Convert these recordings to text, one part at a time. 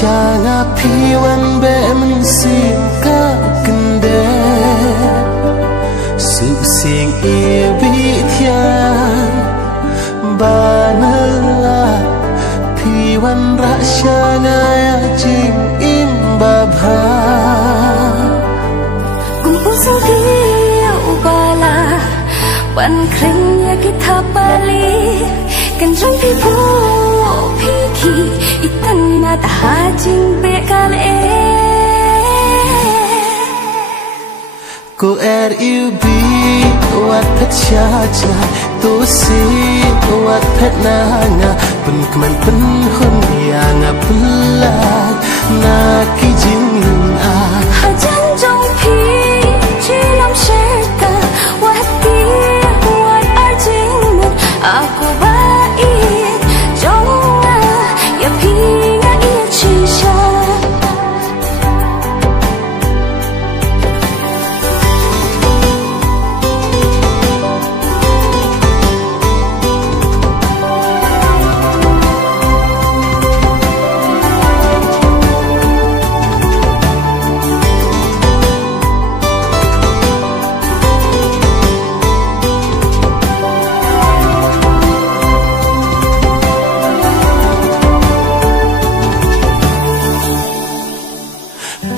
Shanga piwan be mensim ka kende Su sing ibitian Banala piwan ra shanga ya jing imbabha Kumpul sendiri ubala Wan kring ya kita bali Kan jong pipu piki Itan na tahajing bekale Ko RUB wat pet syaja To si wat pet nanga Pen keman pen hun yang apelak Na kijing ah Hajan jong pi Jilam syerta Wat di wat arjing mut Aku baik Jong ah Ya pi nga iya cisha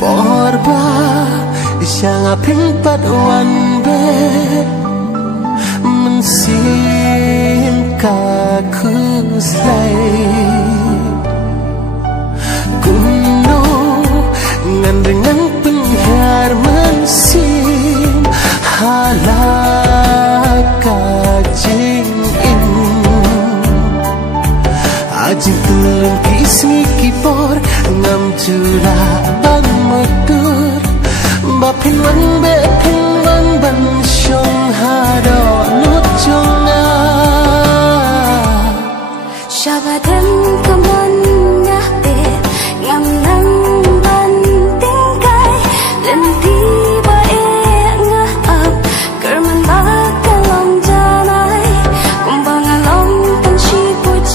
Porba Shanga pingpat wan be Mensim kaku slay Kuno Ngan dengan penghar mensim Halaka jing in Ajing tulun kismi kipor Ngam curah ban motor Bapin wan be pin wan ban syong hado nut jonga Syabadan kaman ngabe Ngam nang ban tingkai Lenti bae ngah up Kerman bakal long janai Kumbang along tan siput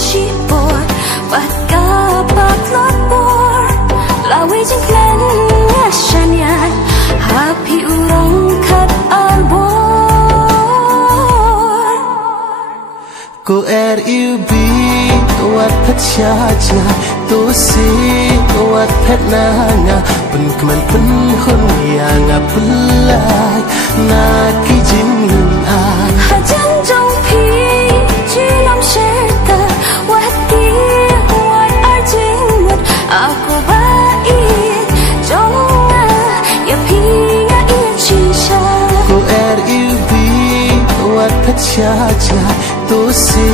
Bat kapat lopor Lawi jeng klen ngasyanyan Hapi urang kat arbor Ko RUB wat pet syaja To si wat pet nanga Pen keman pen hun yang apelak Na kijing ah Hajan jong pi Jilam syerta Wat di wat arjing mut Aku baik Jong ah Ya pi nga iya cisha Ko RUB wat pet syaja To si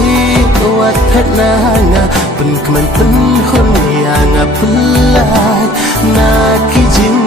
wat pet nanga Pen keman pen hun yang apelak Na kijing